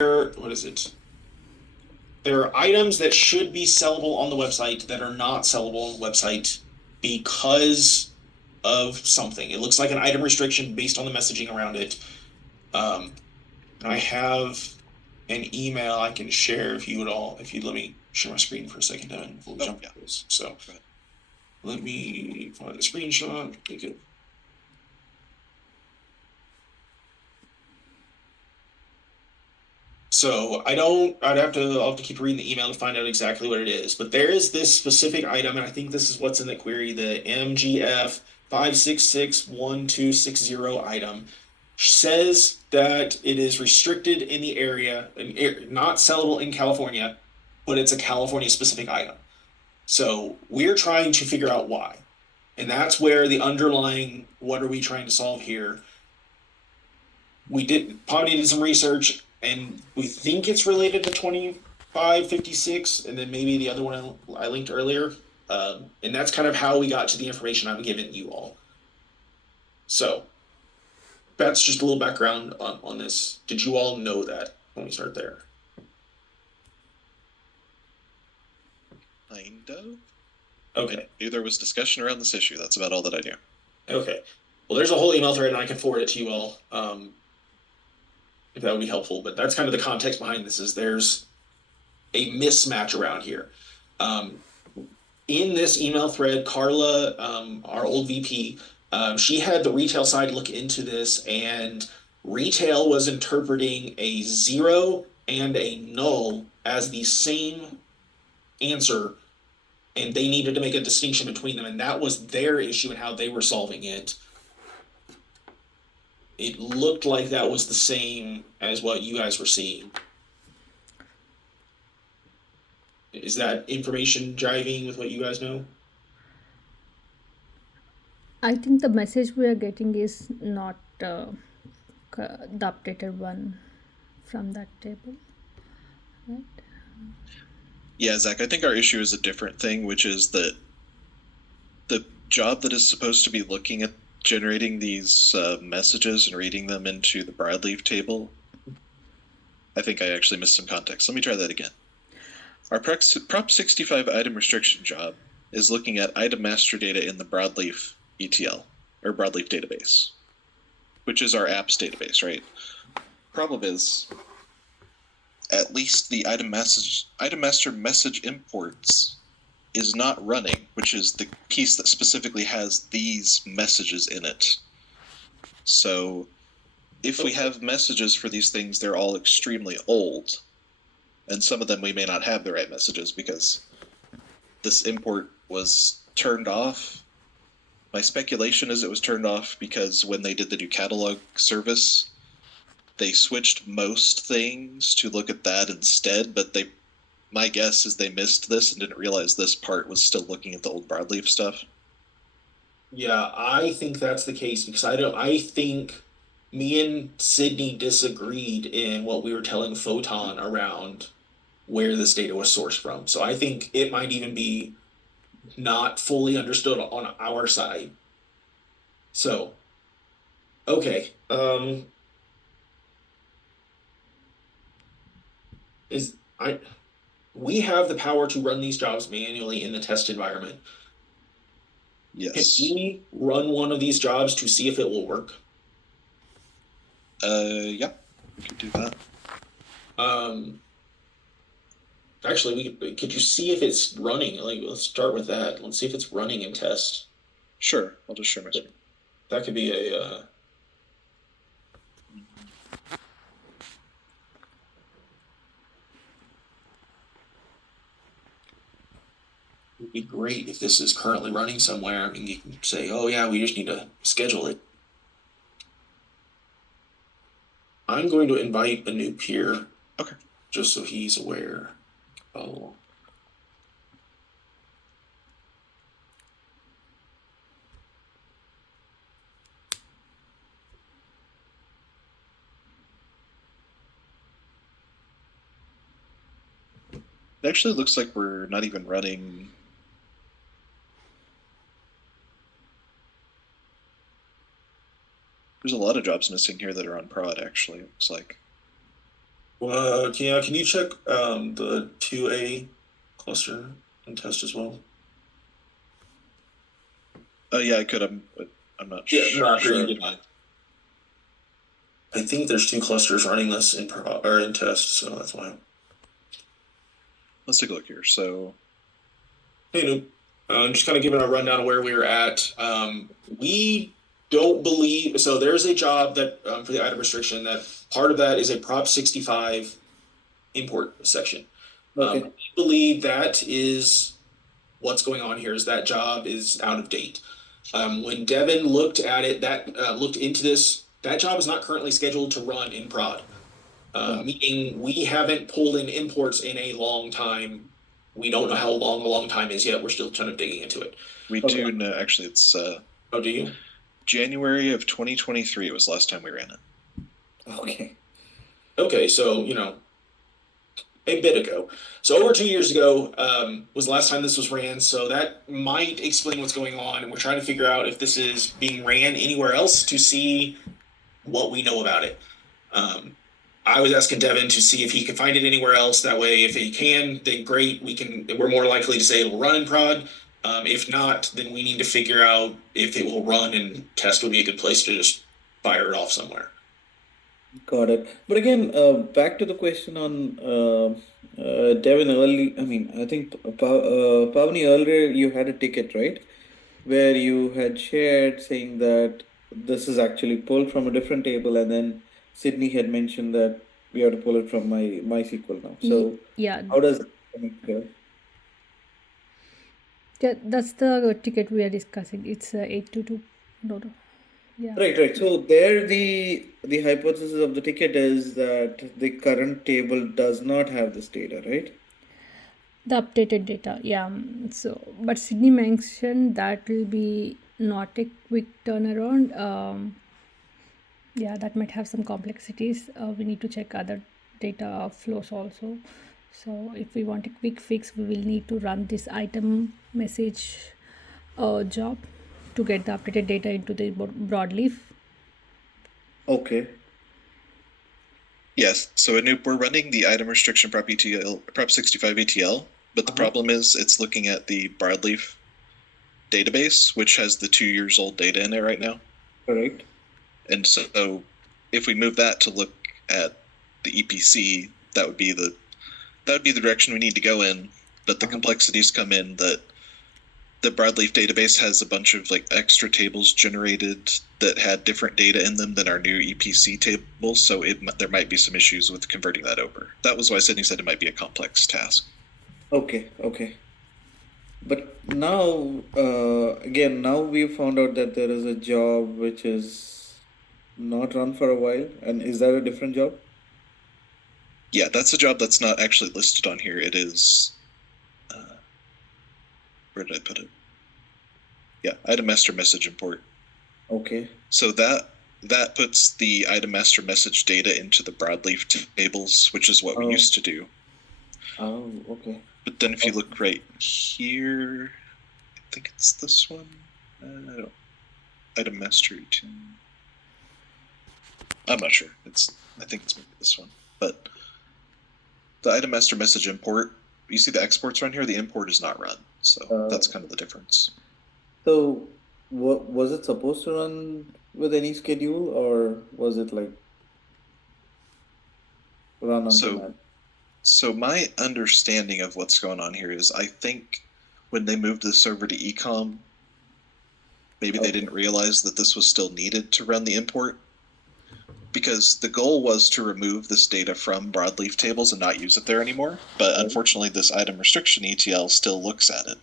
what is it? There are items that should be sellable on the website that are not sellable on the website because of something. It looks like an item restriction based on the messaging around it. Um, I have an email I can share if you would all, if you'd let me share my screen for a second, and we'll jump Yeah. into this. So Go ahead. let me find the screenshot. Okay, good. So I'll have to keep reading the email to find out exactly what it is. But there is this specific item, and I think this is what's in the query, the MGF 5661260 item says that it is restricted in the area, not sellable in California, but it's a California specific item. So we're trying to figure out why. And that's where the underlying what are we trying to solve here? Pomni did some research and we think it's related to 2556 and then maybe the other one I linked earlier. And that's kind of how we got to the information I'm giving you all. So that's just a little background on this. Did you all know that when we start there? Kind of. Okay. I knew there was discussion around this issue. That's about all that I knew. Okay. Well, there's a whole email thread and I can forward it to you all. If that would be helpful. But that's kind of the context behind this is there's a mismatch around here. Um, in this email thread, Carla, our old VP, she had the retail side look into this, and retail was interpreting a zero and a null as the same answer, and they needed to make a distinction between them, and that was their issue and how they were solving it. It looked like that was the same as what you guys were seeing. Is that information jiving with what you guys know? I think the message we are getting is not the updated one from that table, right? Yeah, Zach, I think our issue is a different thing, which is that the job that is supposed to be looking at generating these messages and reading them into the broadleaf table, I think I actually missed some context. Let me try that again. Our Prop 65 item restriction job is looking at item master data in the broadleaf ETL, or broadleaf database, which is our apps database, right? Problem is, at least the item master message imports is not running, which is the piece that specifically has these messages in it. So if we have messages for these things, they're all extremely old. And some of them we may not have the right messages because this import was turned off. My speculation is it was turned off because when they did the new catalog service, they switched most things to look at that instead, but my guess is they missed this and didn't realize this part was still looking at the old broadleaf stuff. Yeah, I think that's the case because I think me and Sydney disagreed in what we were telling Photon around where this data was sourced from. So I think it might even be not fully understood on our side. So, okay. Is I We have the power to run these jobs manually in the test environment. Can Yes. we run one of these jobs to see if it will work? Yep, we could do that. Um, Actually, could you see if it's running? Like, let's start with that. Let's see if it's running in test. Sure, I'll just share my screen. That could be a it'd be great if this is currently running somewhere and you can say, oh yeah, we just need to schedule it. I'm going to invite a new peer. Okay. Just so he's aware. Oh. It actually looks like we're not even running. There's a lot of jobs missing here that are on prod, actually, it looks like. Can you check the 2A cluster and test as well? Yeah, I could. I'm not Yeah, no, after sure. you did mine. I think there's 2 clusters running this in or in test, so that's why. Let's take a look here. So Hey, Noob. Just kind of giving a rundown of where we were at. We don't believe so. There's a job that for the item restriction that part of that is a Prop 65 import section. Okay. We believe that is what's going on here. Is that job is out of date. When Devin looked at it, that looked into this, that job is not currently scheduled to run in prod. Meaning we haven't pulled in imports in a long time. We don't know how long a long time is yet. We're still kind of digging into it. we Okay. do know. Actually, it's Oh, do you? January of 2023 was the last time we ran it. Okay. Okay, so a bit ago. So over 2 years ago was the last time this was ran. So that might explain what's going on. And we're trying to figure out if this is being ran anywhere else to see what we know about it. I was asking Devin to see if he can find it anywhere else. That way, if he can, then great. We're more likely to say it'll run in prod. If not, then we need to figure out if it will run, and test would be a good place to just fire it off somewhere. Got it. But again, back to the question on Devin early. I mean, I think Pavani earlier you had a ticket, right? Where you had shared saying that this is actually pulled from a different table, and then Sydney had mentioned that we have to pull it from my MySQL now. So Yeah, how does that connect here? that's the ticket we are discussing. It's 822. No, no. Yeah. Right. So there, the hypothesis of the ticket is that the current table does not have this data, right? The updated data, yeah. So, but Sydney mentioned that will be not a quick turnaround. Yeah, that might have some complexities. We need to check other data flows also. So, if we want a quick fix, we will need to run this item message job to get the updated data into the broadleaf. Okay. Yes. So we're running the item restriction prop ETL, prop 65 ETL, but the problem is it's looking at the broadleaf database, which has the 2 years old data in it right now. Correct. And so if we move that to look at the EPC, that would be the direction we need to go in. But the complexities come in that the broadleaf database has a bunch of like extra tables generated that had different data in them than our new EPC tables. So there might be some issues with converting that over. That was why Sydney said it might be a complex task. Okay. But now, again, now we found out that there is a job which is not run for a while. And is that a different job? Yeah, that's a job that's not actually listed on here. It is. Where did I put it? Yeah, item master message import. Okay. So that puts the item master message data into the broadleaf tables, which is what we used to do. Oh, okay. But then if you look right here, I think it's this one. I don't. Item mastery 2. I'm not sure. I think it's maybe this one. But the item master message import, you see the exports run here. The import is not run, so that's kind of the difference. So, was it supposed to run with any schedule, or was it like run on command? So my understanding of what's going on here is I think when they moved this over to ecom, maybe they didn't realize that this was still needed to run the import. Because the goal was to remove this data from broadleaf tables and not use it there anymore. But unfortunately, this item restriction ETL still looks at it.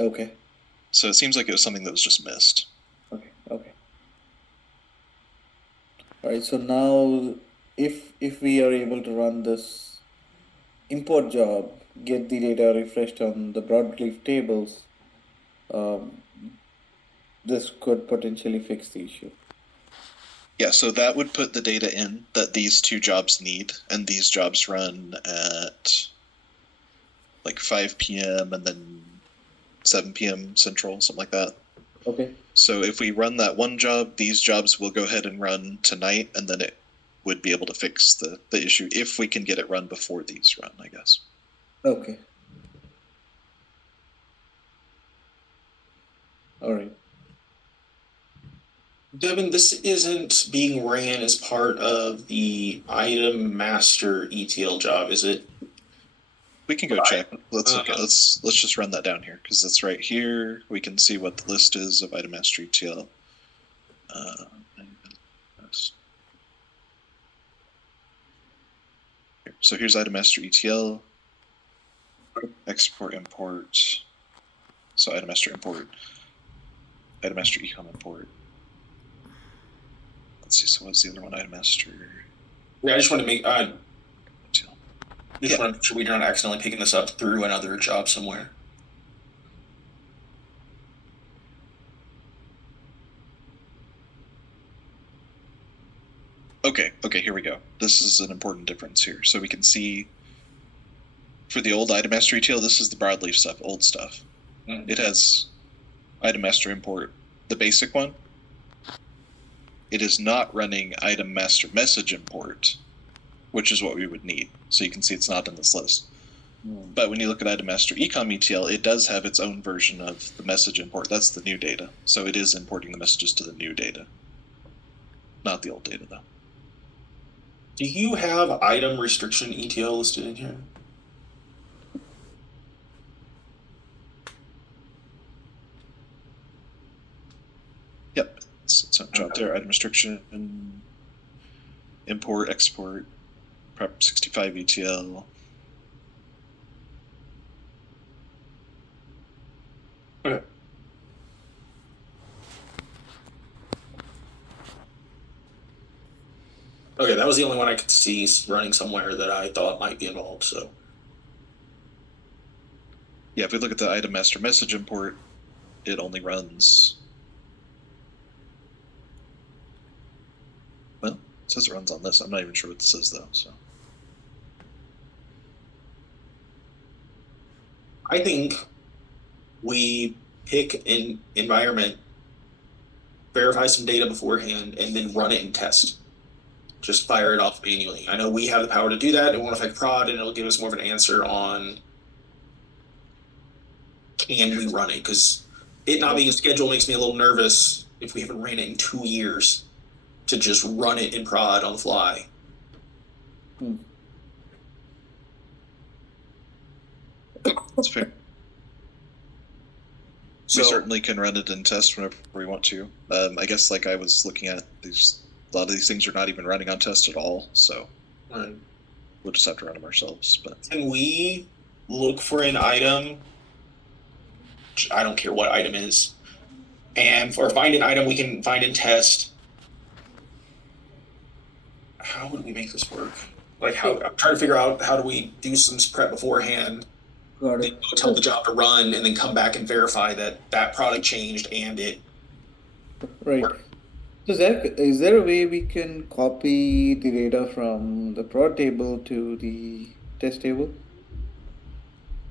Okay. So it seems like it was something that was just missed. Okay. All right. So now, if we are able to run this import job, get the data refreshed on the broadleaf tables, this could potentially fix the issue. Yeah, so that would put the data in that these 2 jobs need, and these jobs run at like 5 p.m. and then 7 p.m. Central, something like that. Okay. So if we run that one job, these jobs will go ahead and run tonight, and then would be able to fix the issue if we can get it run before these run, I guess. Okay. All right. Devin, this isn't being ran as part of the item master ETL job, is it? We can go check. Let's look at Uh-huh. let's just run that down here because that's right here. We can see what the list is of item master ETL. So here's item master ETL. Export import. So item master import. Item master ecom import. Let's see. So what's the other one? Item master. Yeah, I just want to make ETL. just want to make sure we're not accidentally picking this up through another job somewhere. Okay, here we go. This is an important difference here. So we can see for the old item master ETL, this is the broadleaf stuff, old stuff. Mhm. It has item master import, the basic one. It is not running item master message import, which is what we would need. So you can see it's not in this list. But when you look at item master ecom ETL, it does have its own version of the message import. That's the new data. So it is importing the messages to the new data, not the old data though. Do you have item restriction ETL listed in here? Yep, it's on job there. Item restriction, import, export, prep 65 ETL. Okay. Okay, that was the only one I could see running somewhere that I thought might be involved. So Yeah, if we look at the item master message import, it only runs. Well, it says it runs on this. I'm not even sure what this is though. So I think we pick an environment, verify some data beforehand, and then run it and test. Just fire it off manually. I know we have the power to do that. It won't affect prod, and it'll give us more of an answer on can we run it? Because it not being a schedule makes me a little nervous if we haven't ran it in 2 years to just run it in prod on the fly. that's fair. So We certainly can run it and test whenever we want to. I guess like I was looking at these, a lot of these things are not even running on test at all. So right. we'll just have to run them ourselves. But Can we look for an item? I don't care what item is, or find an item we can find and test. How would we make this work? Like how I'm trying to figure out how do we do some prep beforehand, Got then it. go tell the job to run, and then come back and verify that that product changed and it Right. worked. So Zach, is there a way we can copy the data from the prod table to the test table?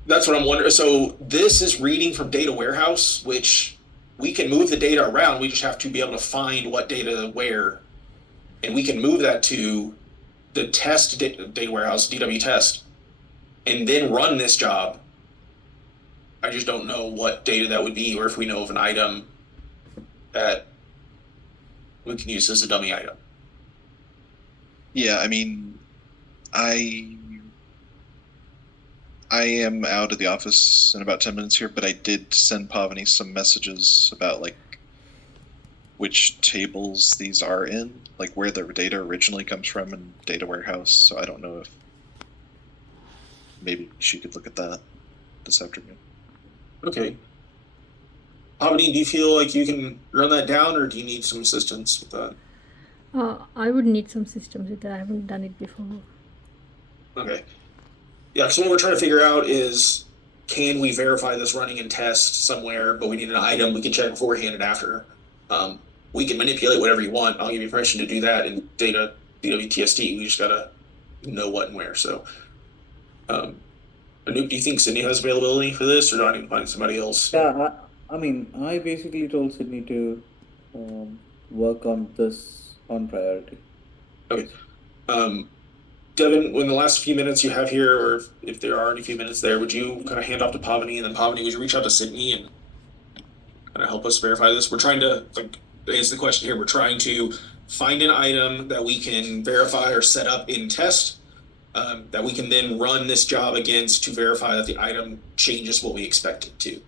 That's what I'm wondering. So this is reading from data warehouse, which we can move the data around. We just have to be able to find what data where, and we can move that to the test data warehouse, DW test, and then run this job. I just don't know what data that would be, or if we know of an item that we can use as a dummy item. yeah, I mean, I am out of the office in about 10 minutes here, but I did send Pavani some messages about like which tables these are in, like where the data originally comes from in data warehouse. So I don't know if maybe she could look at that this afternoon. Okay. Pavani, do you feel like you can run that down, or do you need some assistance with that? I would need some systems with that. I haven't done it before. Okay. Yeah, so what we're trying to figure out is can we verify this running in test somewhere, but we need an item we can check beforehand and after. We can manipulate whatever you want. I'll give you permission to do that in data DWTSD. We just gotta know what and where. So Anoop, do you think Sydney has availability for this, or do I need to find somebody else? Yeah, I mean, I basically told Sydney to work on this on priority. Okay. Devin, when the last few minutes you have here, or if there are any few minutes there, would you kind of hand off to Pavani, and then Pavani, would you reach out to Sydney and kind of help us verify this? We're trying to, like, is the question here, we're trying to find an item that we can verify or set up in test, that we can then run this job against to verify that the item changes what we expect it to.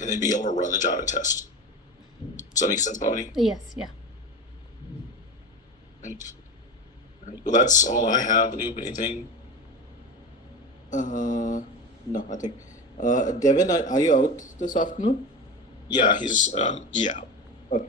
And then be able to run the job in test. Does that make sense, Pavani? Yes, yeah. Right. Right. Well, that's all I have. Anoop, anything? No, I think. Devin, are you out this afternoon? Yeah, he's Yeah. Okay.